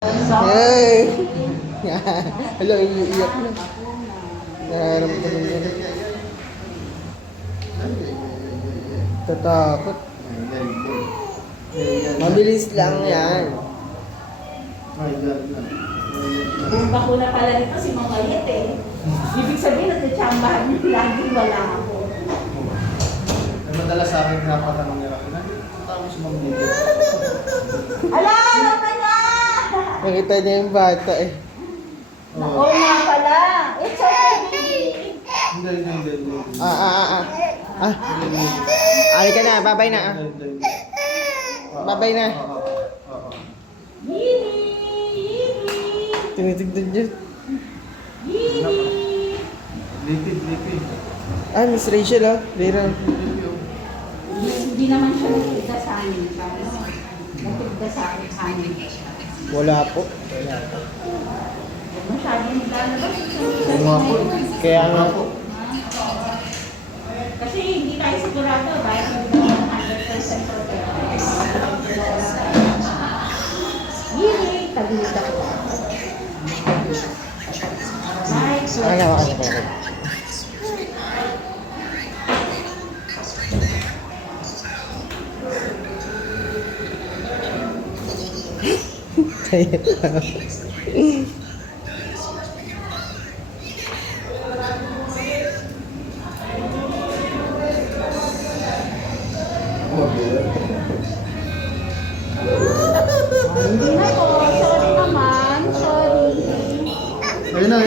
Hey! Hello, iiyak na. Nararamdaman niya na. Tatakot. Mabilis lang yan. Yung bakuna pala nito si Mama Yet eh. Ibig sabihin nagtatsambahan niyo laging wala ako. Ay, madalas sa akin napatanong nila ako, tama si Ma'am Lily. Ala! Ano ka na? Nakita niya yung bata eh. Oo nga pala. It's okay, baby. Hindi. Ali ka na, babay na ah. Babay na. Yini! Yini! Tinitignan niya. Yini! Lipid. Ah, Miss Rachel ah. Lira. Hindi naman siya nagtigda sa amin. Nagtigda sa amin. Wala po. Huwag masyadong naglalabas. Kaya nga po. Kasi hindi tayo sigurado dahil hindi naman 100% protected. Yini! Tagilid ako. Nice. Ano ba? Hindi na po. Sorry naman. Sorry. Ayun na.